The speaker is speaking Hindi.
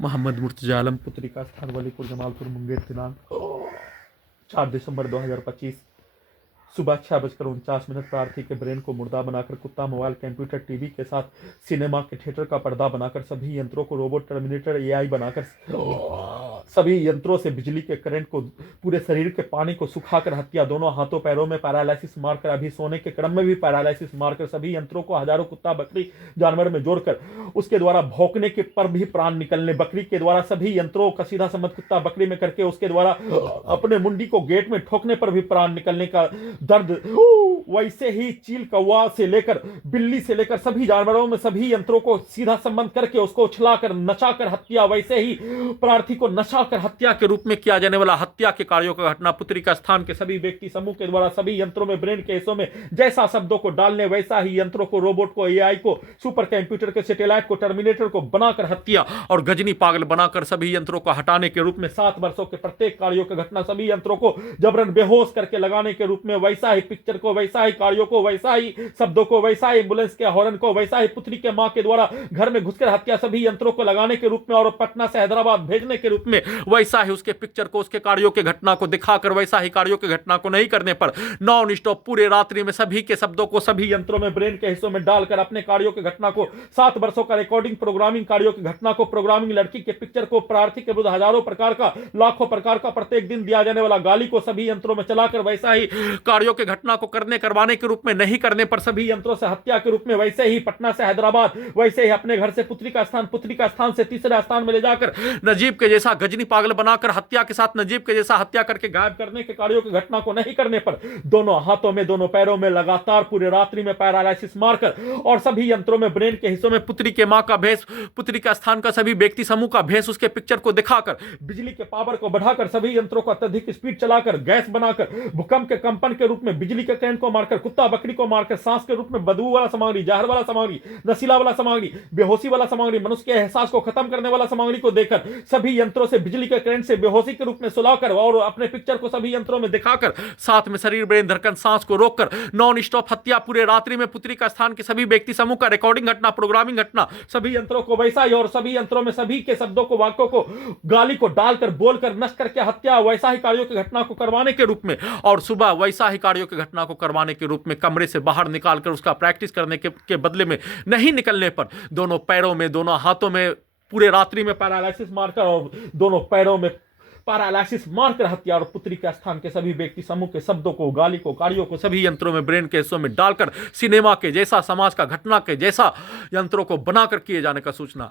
मोहम्मद मुर्तजा आलम, पुत्री का स्थान वलीपुर जमालपुर मुंगेर, दिनांक 4 दिसंबर 2025 सुबह 6:49 प्रार्थी के ब्रेन को मुर्दा बनाकर कुत्ता मोबाइल कंप्यूटर टीवी के साथ सिनेमा के थिएटर का पर्दा बनाकर सभी यंत्रों को रोबोट टर्मिनेटर एआई बनाकर सभी यंत्रों से बिजली के करंट को पूरे शरीर के पानी को सुखाकर हत्या, दोनों हाथों पैरों में पैरालिसिस मारकर अभी सोने के क्रम में भी पैरालिसिस मारकर सभी यंत्रों को हजारों कुत्ता बकरी जानवर में जोड़कर उसके द्वारा भौंकने के पर भी प्राण निकलने, बकरी के द्वारा सभी यंत्रों का सीधा संबंध कुत्ता बकरी में करके उसके द्वारा अपने मुंडी को गेट में ठोकने पर भी प्राण निकलने का दर्द, वैसे ही चील कौवा से लेकर बिल्ली से लेकर सभी जानवरों में सभी यंत्रों को सीधा संबंध करके उसको उछलाकर नचाकर हत्या, वैसे ही प्रार्थी को नचाकर हत्या के रूप में किया जाने वाला हत्या के कार्यों का घटना पुत्री का स्थान के सभी व्यक्ति समूह के द्वारा सभी यंत्रों में ब्रेन के हिस्सों में जैसा शब्दों को डालने वैसा ही यंत्रों को रोबोट को एआई को सुपर कंप्यूटर के सैटेलाइट को टर्मिनेटर को बनाकर हत्या और गजनी पागल बनाकर सभी यंत्रों को हटाने के रूप में 7 वर्षों के प्रत्येक कार्यों की घटना सभी यंत्रों को जबरन बेहोश करके लगाने के रूप में वैसा ही पिक्चर को वैसा ही कार्यों को वैसा ही शब्दों को वैसा ही एम्बुलेंस के हॉर्न को वैसा ही पुत्री के मां के द्वारा घर में घुसकर हत्या सभी यंत्रों को लगाने के रूप में और पटना से हैदराबाद भेजने के रूप में वैसा ही उसके पिक्चर को उसके कार्यों के घटना को दिखाकर वैसा ही कार्यों की घटना को नहीं करने पर नॉन स्टॉप पूरे रात्रि में सभी के शब्दों को सभी यंत्रों में ब्रेन के हिस्सों में डालकर अपने कार्यों की घटना को 7 वर्षों का रिकॉर्डिंग प्रोग्रामिंग कार्यों की घटना को प्रोग्रामिंग लड़की के पिक्चर को प्रार्थी के विरुद्ध हजारों प्रकार का लाखों प्रकार का प्रत्येक दिन दिया जाने वाला गाली को सभी यंत्रों में चलाकर वैसा ही कार्यों की घटना को करवाने के रूप में नहीं करने पर सभी यंत्रों से हत्या के रूप में वैसे ही पटना से हैदराबाद वैसे ही अपने घर से पुत्री का स्थान से तीसरे स्थान में ले जाकर नजीब के जैसा गजनी पागल बनाकर हत्या के साथ नजीब के जैसा हत्या करके गायब करने के कार्यों की घटना को नहीं करने पर दोनों हाथों में दोनों पैरों में लगातार पूरे रात्रि में पैरालिसिस मारकर और सभी यंत्रों में ब्रेन के हिस्सों में पुत्री के मां का भेष पुत्री का स्थान का सभी व्यक्ति समूह का भेष उसके पिक्चर को दिखाकर बिजली के पावर को बढ़ाकर सभी यंत्रों को अत्यधिक स्पीड चलाकर गैस बनाकर भूकंप के कंपन के रूप में बिजली के करंट को मारकर कुत्ता बकरी को मारकर सांस के रूप में बदबू वाला सामग्री जहर वाला सामग्री नशीला वाला सामग्री बेहोशी वाला सामग्री मनुष्य के एहसास को खत्म करने वाला सामग्री को देकर सभी यंत्रों से बिजली के करंट से बेहोशी के रूप में सुलाकर और अपने पिक्चर को सभी यंत्रों में दिखाकर साथ में शरीर ब्रेन धड़कन सांस को रोककर नॉन स्टॉप हत्या पूरे रात्रि में पुत्री का स्थान के सभी व्यक्ति समूह का रिकॉर्डिंग घटना प्रोग्रामिंग घटना सभी यंत्रों को वैसा ही और सभी यंत्रों में सभी के शब्दों को वाक्यों को गाली को डालकर बोलकर नष्ट करके हत्या वैसा ही कार्यों की घटना को करवाने के रूप में और सुबह वैसा ही कार्यों की घटना को करवाने के रूप में कमरे से बाहर निकालकर उसका प्रैक्टिस करने के बदले में नहीं निकलने पर दोनों पैरों में दोनों हाथों में पूरे रात्रि में पैरालिसिस मारकर और दोनों पैरों में पैरालिसिस मारकर हत्या और पुत्री के स्थान के सभी व्यक्ति समूह के शब्दों को गाली को कार्यों को सभी यंत्रों में ब्रेन के हिस्सों में डालकर सिनेमा के जैसा समाज का घटना के जैसा यंत्रों को बनाकर किए जाने का सूचना